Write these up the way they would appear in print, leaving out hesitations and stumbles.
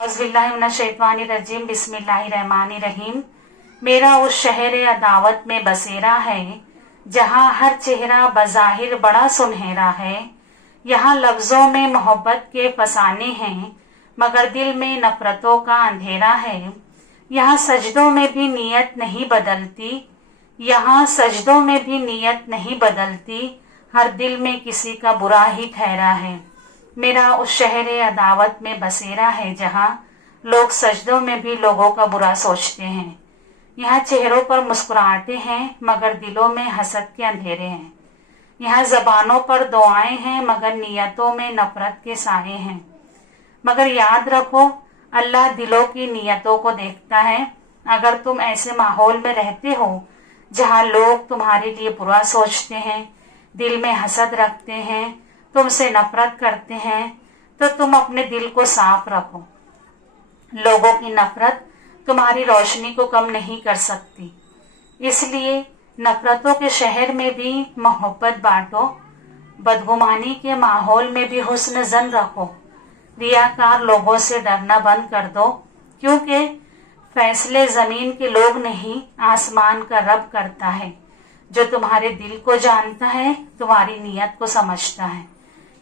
औज़ुबिल्लाहिमिनश्शैतानिर्रजीम बिस्मिल्लाहिर्रहमानिर्रहीम। मेरा उस शहर अदावत में बसेरा है जहाँ हर चेहरा बज़ाहिर बड़ा सुनहरा है। यहाँ लफ्ज़ों में मोहब्बत के फसाने हैं मगर दिल में नफ़रतों का अंधेरा है। यहाँ सजदों में भी नीयत नहीं बदलती, यहाँ सजदों में भी नीयत नहीं बदलती, हर दिल में किसी का बुरा ही ठहरा है। मेरा उस शहर अदावत में बसेरा है जहाँ लोग सजदों में भी लोगों का बुरा सोचते हैं। यहाँ चेहरों पर मुस्कुराहटें हैं मगर दिलों में हसद के अंधेरे हैं। यहाँ ज़बानों पर दुआएं हैं मगर नियतों में नफरत के साए हैं। मगर याद रखो, अल्लाह दिलों की नियतों को देखता है। अगर तुम ऐसे माहौल में रहते हो जहाँ लोग तुम्हारे लिए बुरा सोचते हैं, दिल में हसद रखते हैं, तुमसे नफरत करते हैं, तो तुम अपने दिल को साफ रखो। लोगों की नफरत तुम्हारी रोशनी को कम नहीं कर सकती, इसलिए नफरतों के शहर में भी मोहब्बत बांटो। बदगुमानी के माहौल में भी हुस्न ज़न रखो। रियाकार लोगों से डरना बंद कर दो, क्योंकि फैसले ज़मीन के लोग नहीं, आसमान का रब करता है, जो तुम्हारे दिल को जानता है, तुम्हारी नीयत को समझता है।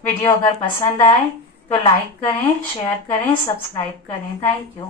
वीडियो अगर पसंद आए तो लाइक करें, शेयर करें, सब्सक्राइब करें। Thank you.